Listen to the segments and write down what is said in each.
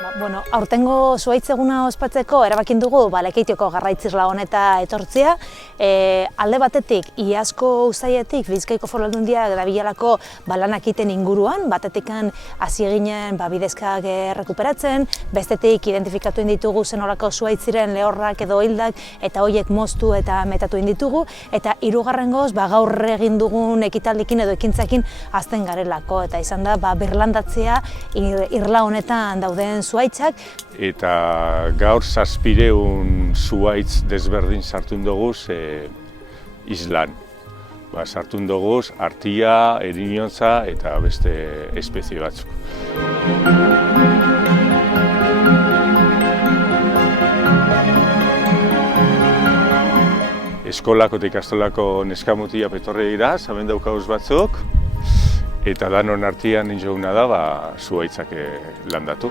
Aurtengo zuhaitz eguna ospatzeko erabakin dugu Lekeitioko garraitzirla honeta etortzea. Alde batetik, iazko uztailetik Bizkaiko Foru Aldundiak dabilalako lanak egiten inguruan, batetikan hasi ginen bidezkak rekuperatzen, bestetik identifikatu ditugu zenolako zuhaitz ziren lehorrak edo hildak eta horiek moztu eta metatu ditugu, eta hirugarrengoz gaur egin dugun ekitaldikin edo ekintzakin hazten garelako, eta izan da birlandatzea irla honetan dauden zuhaitzak. Eta gaur 700 zuhaitz desberdin sartun dugu islan. Sartun dugu artia, erinontza eta beste espezie batzuk. Eskolako eta ikastolako neskamutia etorri dira, zaben daukauz batzuk, eta danon artean nintzoguna da zuhaitzak landatu.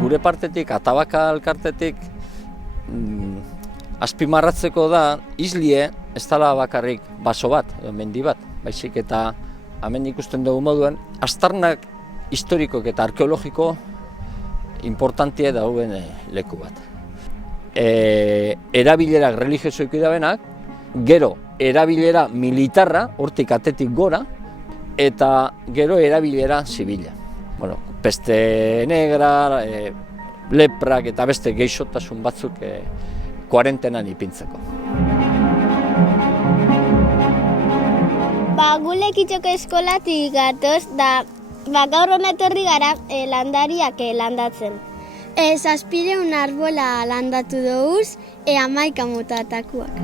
Gure partetik, Atabaka elkartetik, azpimarratzeko da, islie ez dela bakarrik baso bat, mendi bat, baizik eta hemen ikusten dugu moduan, aztarnak historikoak eta arkeologiko importantia dauen leku bat. Erabilerak religiosoik dabenak, gero erabilera militarra, hortik atetik gora, eta gero erabilera zibila. Peste negra, leprak eta beste geixotasun batzuk kuarentenan ipintzeko. Gu Lekeitioko eskolatik gatoz da gaur hona etorri gara landariak landatzen. 700 arbola landatu dugu, 11 motatakoak.